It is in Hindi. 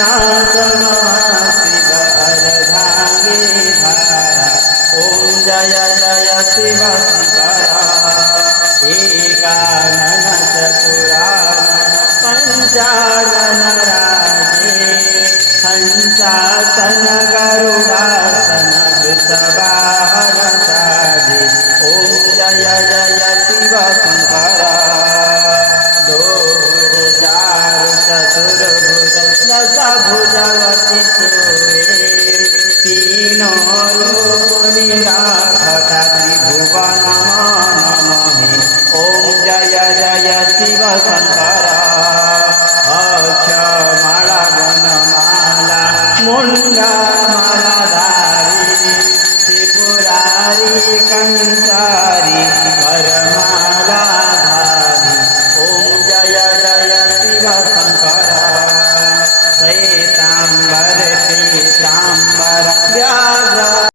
शिव अर्धांगीधारा ओम जय जय शिव शंकरा एकानन चतुरानन पंचानन राजे हंसासन गरुडासन वृषवाहन साजे ओम जय जय शिव शंकरा चतुर्भुज दशभुजवती